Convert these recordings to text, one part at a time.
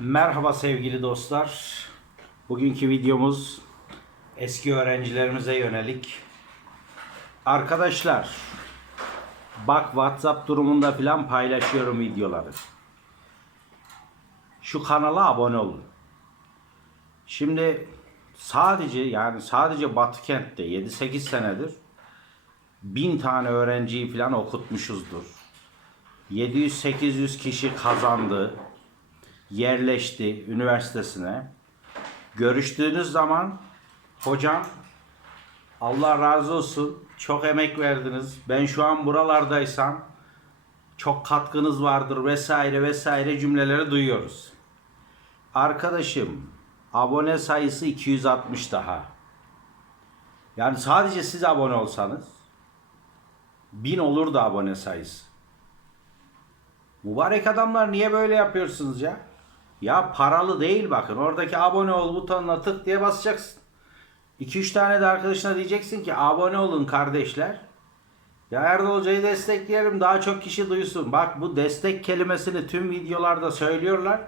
Merhaba sevgili dostlar. Bugünkü videomuz eski öğrencilerimize yönelik. Arkadaşlar, bak WhatsApp durumunda falan paylaşıyorum videoları. Şu kanala abone olun. Şimdi sadece yani sadece Batı kentte 7-8 senedir bin tane öğrenciyi falan okutmuşuzdur. 700-800 kişi kazandı yerleşti üniversitesine. Görüştüğünüz zaman hocam Allah razı olsun çok emek verdiniz. Ben şu an buralardaysam çok katkınız vardır vesaire vesaire cümleleri duyuyoruz. Arkadaşım abone sayısı 260 daha. Yani sadece siz abone olsanız 1000 olurdu abone sayısı. Mübarek adamlar niye böyle yapıyorsunuz ya? Ya paralı değil bakın. Oradaki abone ol butonuna tık diye basacaksın. 2-3 tane de arkadaşına diyeceksin ki abone olun kardeşler. Ya Erdal Hoca'yı destekleyelim daha çok kişi duysun. Bak bu destek kelimesini tüm videolarda söylüyorlar.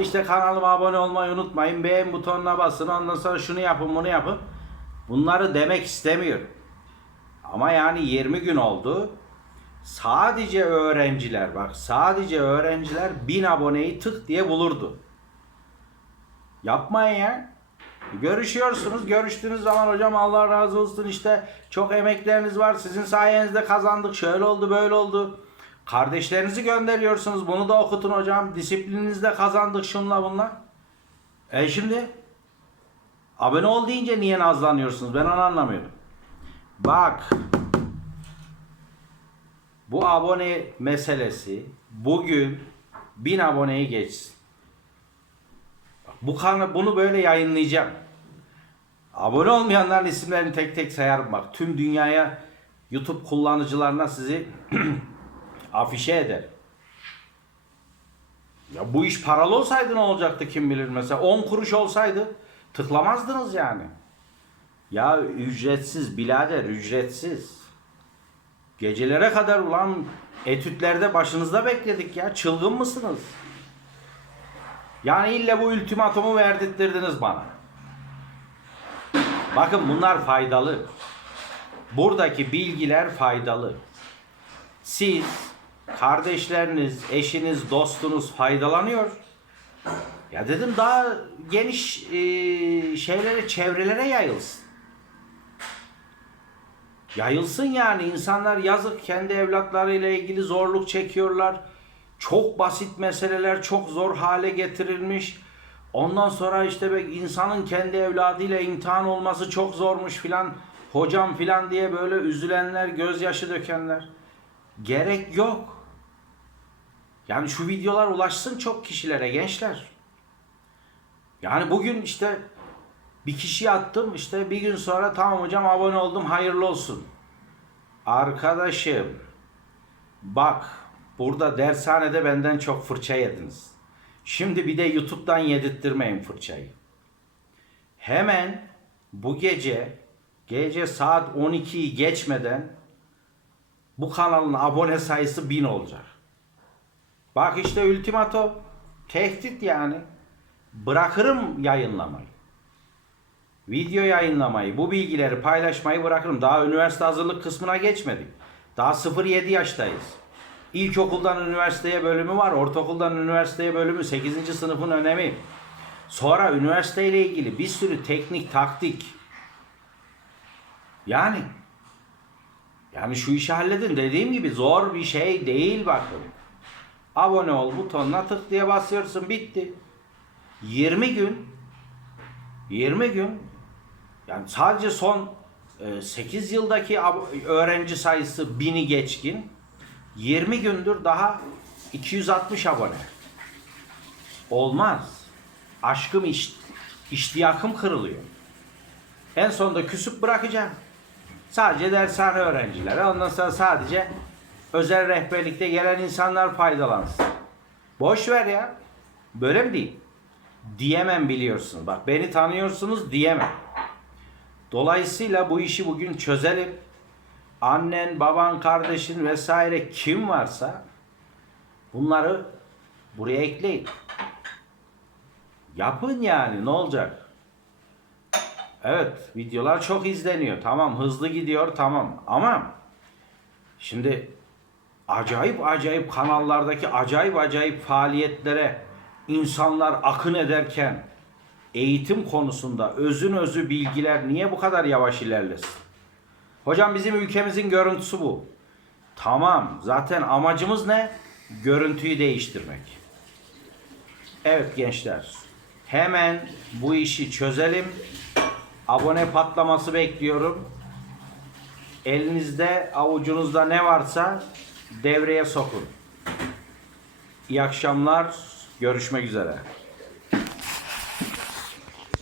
İşte kanalıma abone olmayı unutmayın. Beğen butonuna basın. Ondan sonra şunu yapın bunu yapın. Bunları demek istemiyorum. Ama yani 20 gün oldu. Sadece öğrenciler bak sadece öğrenciler 1000 aboneyi tık diye bulurdu. Yapmayın ya. Görüşüyorsunuz. Görüştüğünüz zaman hocam Allah razı olsun işte çok emekleriniz var. Sizin sayenizde kazandık. Şöyle oldu böyle oldu. Kardeşlerinizi gönderiyorsunuz. Bunu da okutun hocam. Disiplininizde kazandık şunla bunla. E şimdi abone ol deyince niye nazlanıyorsunuz? Ben onu anlamıyorum. Bak bu abone meselesi bugün 1000 aboneyi geçsin. Bu kanı bunu böyle yayınlayacağım. Abone olmayanların isimlerini tek tek sayarım bak. Tüm dünyaya YouTube kullanıcılarına sizi afişe eder. Ya bu iş paralı olsaydı ne olacaktı kim bilir mesela 10 kuruş olsaydı tıklamazdınız yani. Ya ücretsiz birader ücretsiz. Gecelere kadar ulan etütlerde başınızda bekledik ya. Çılgın mısınız? Yani ille bu ultimatomu verdirttirdiniz bana. Bakın bunlar faydalı. Buradaki bilgiler faydalı. Siz, kardeşleriniz, eşiniz, dostunuz faydalanıyor. Ya dedim daha geniş e, şeylere, çevrelere yayılsın. Yayılsın yani insanlar yazık kendi evlatlarıyla ilgili zorluk çekiyorlar. Çok basit meseleler çok zor hale getirilmiş. Ondan sonra işte be- insanın kendi evladıyla imtihan olması çok zormuş filan. Hocam filan diye böyle üzülenler, gözyaşı dökenler. Gerek yok. Yani şu videolar ulaşsın çok kişilere gençler. Yani bugün işte bir kişiye attım işte bir gün sonra tamam hocam abone oldum hayırlı olsun. Arkadaşım bak burada dershanede benden çok fırça yediniz. Şimdi bir de YouTube'dan yedirttirmeyin fırçayı. Hemen bu gece gece saat 12'yi geçmeden bu kanalın abone sayısı 1000 olacak. Bak işte ultimato tehdit yani. Bırakırım yayınlamayı video yayınlamayı, bu bilgileri paylaşmayı bırakırım. Daha üniversite hazırlık kısmına geçmedik. Daha 0-7 yaştayız. İlkokuldan üniversiteye bölümü var, ortaokuldan üniversiteye bölümü, 8. sınıfın önemi. Sonra üniversiteyle ilgili bir sürü teknik, taktik. Yani yani şu işi halledin. Dediğim gibi zor bir şey değil bakın. Abone ol butonuna tık diye basıyorsun bitti. 20 gün 20 gün yani sadece son e, 8 yıldaki ab- öğrenci sayısı 1000'i geçkin 20 gündür daha 260 abone. Olmaz. Aşkım iş, iştiyakım kırılıyor. En sonunda küsüp bırakacağım. Sadece dershane öğrencileri. Ondan sonra sadece özel rehberlikte gelen insanlar faydalansın. Boş ver ya. Böyle mi değil? Diyemem biliyorsunuz. Bak beni tanıyorsunuz diyemem. Dolayısıyla bu işi bugün çözelim. Annen, baban, kardeşin vesaire kim varsa bunları buraya ekleyin. Yapın yani ne olacak? Evet videolar çok izleniyor. Tamam hızlı gidiyor tamam ama şimdi acayip acayip kanallardaki acayip acayip faaliyetlere insanlar akın ederken eğitim konusunda özün özü bilgiler niye bu kadar yavaş ilerlesin? Hocam bizim ülkemizin görüntüsü bu. Tamam zaten amacımız ne? Görüntüyü değiştirmek. Evet gençler. Hemen bu işi çözelim. Abone patlaması bekliyorum. Elinizde, avucunuzda ne varsa devreye sokun. İyi akşamlar. Görüşmek üzere.